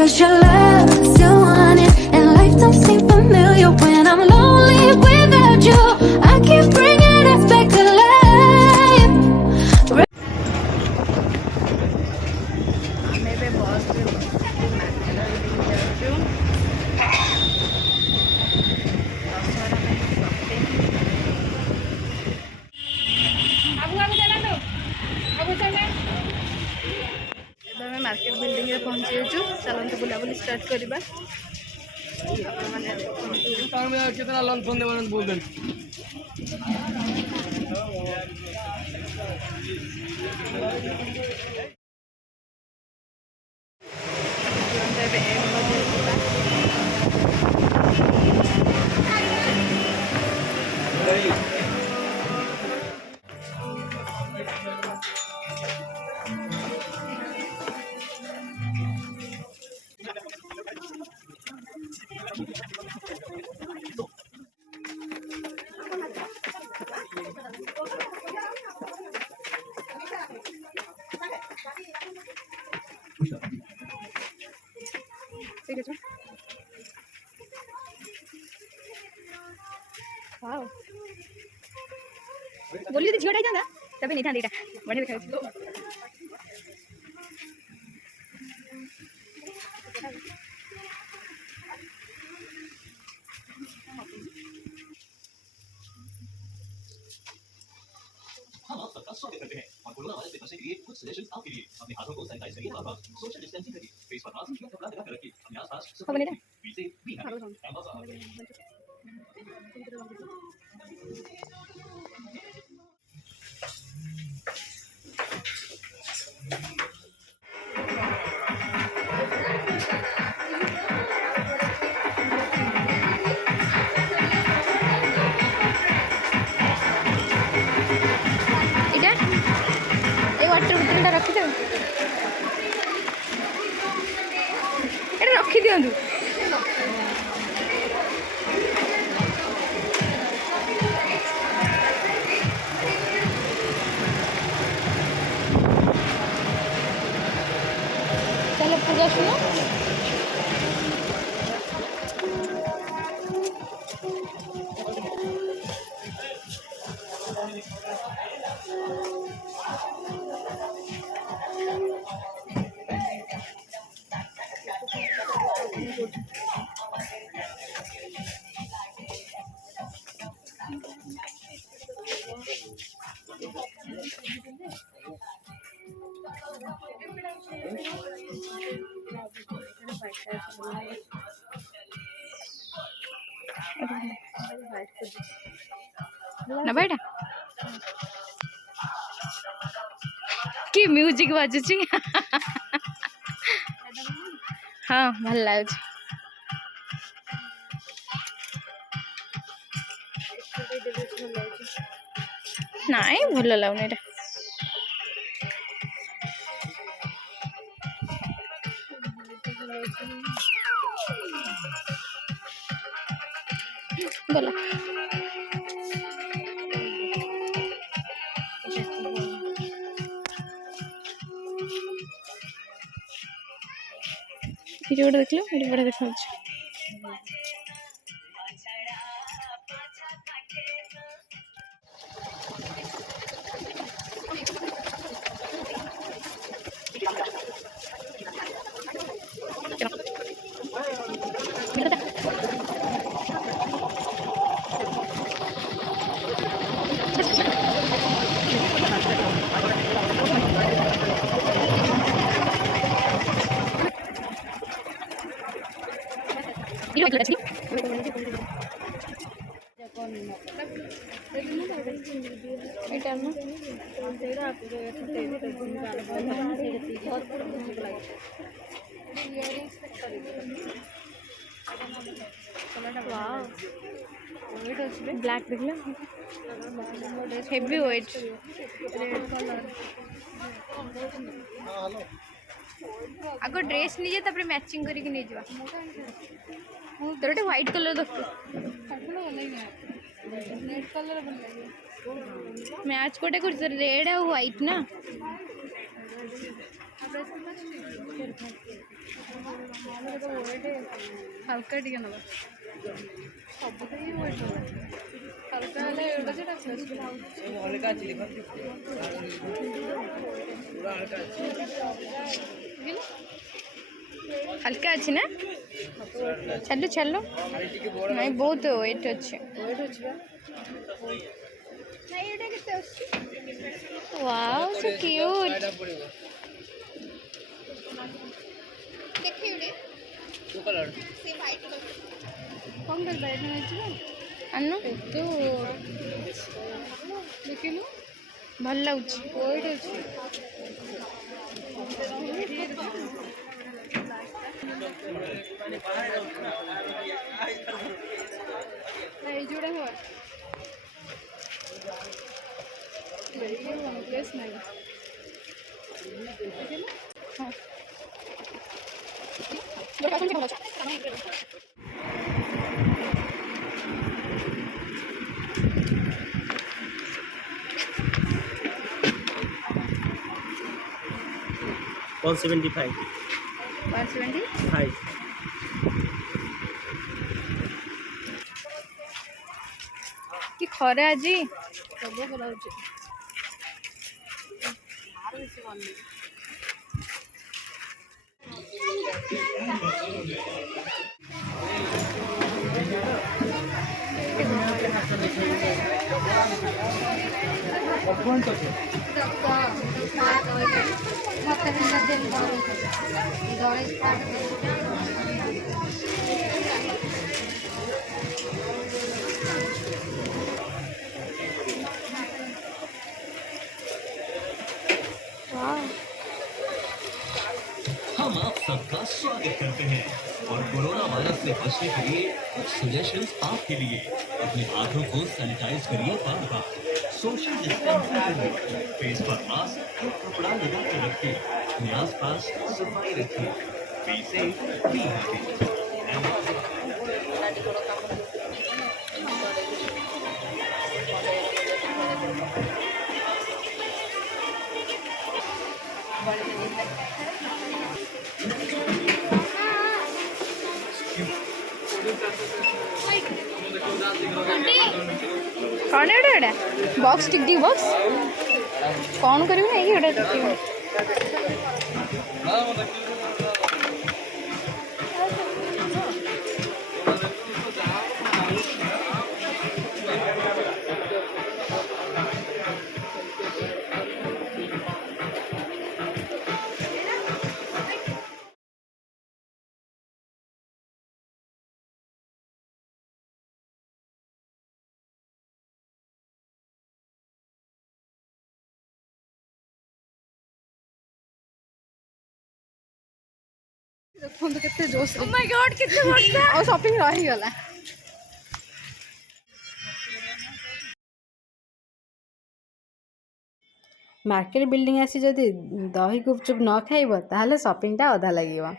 'cause your love still want it, and life don't seem familiar when I'm lonely without you. I keep bringing it back to life. ଆମେ ଏବେ ବସ୍ରେ ବସିକି market ବୁଲିକି ଯାଉଛୁ। ଦଶହରା ପାଇଁ shopping. ଏବେ ଆମେ ମାର୍କେଟ ବିଲ୍ଡିଂରେ ପହଞ୍ଚି ଯାଉଛୁ। ଚାଲନ୍ତୁ ବୁଲାବୁଲି ଷ୍ଟାର୍ଟ କରିବା। ଆପଣମାନେ ଏବେ ଏମ୍ ବଜାର ଯିବା। ठीक है वाओ बोली तो झियोटा जांदा तबे नहीं था देटा बढ़िया दिखा हम आप सबका स्वागत करते हैं और कोरोना वायरस से बचने के लिए कुछ सजेशंस आपके लिए। अपने हाथों को सैनिटाइज करिए और सोशल डिस्टेंसिंग करिए, फेस पर मास्क या कपड़ा लगाकर रखिए, अपने आसपास बने ना बी से बी रखी दिंतु चलो पूजा सुनो ना बेटा कि म्यूजिक बाजुची हाँ भल लगुच नाई भल लगुनि एटा गला ये गोटे देख लो ये बड़ा देखा ब्लैक देख लो हेवी वेट आग ड्रेस नहीं जाए मैचिंग करके नहीं जा तोर गोटे व्हाइट कलर दरकार मैच कोटे कर रेड और व्हाइट ना ହାଲକା ଟିକେ ନେବା ସବୁଥିରେ ହିଁ ୱେଟ୍ ନେବା ହାଲକା ହେଲେ ଏଇଟା ଯେଟା हल्का अच्छी ना चलो चलो नहीं बहुत वेट अच्छे वाओ सो क्यूट कौन कर बैठना है अन्नू तो देखिलु भल लगुच वेट अच्छी नहीं जोड़ा है ये वन प्लस नहीं हाँ 175 175 कि खरे आज सब भल हो हम आप सबका स्वागत करते हैं और कोरोना वायरस से बचने के लिए कुछ सजेशंस आपके लिए अपने हाथों को सैनिटाइज करिए बार बार सोशल डिस्टेंसिंग करिए फेस पर मास्क और कपड़ा लगा कर रखिए अपने आसपास सफाई रखिए बी सेफ बी हैप्पी कौन है एटा बॉक्स टिक दी बॉक्स कौन करियो नहीं एटा टिक देखो केते जोश ओ माय गॉड कितने वर्षा और शॉपिंग रही गला मार्केट बिल्डिंग आसी जदि दही गुपचुप न खाइब ताहले शॉपिंगटा अधा लगिବ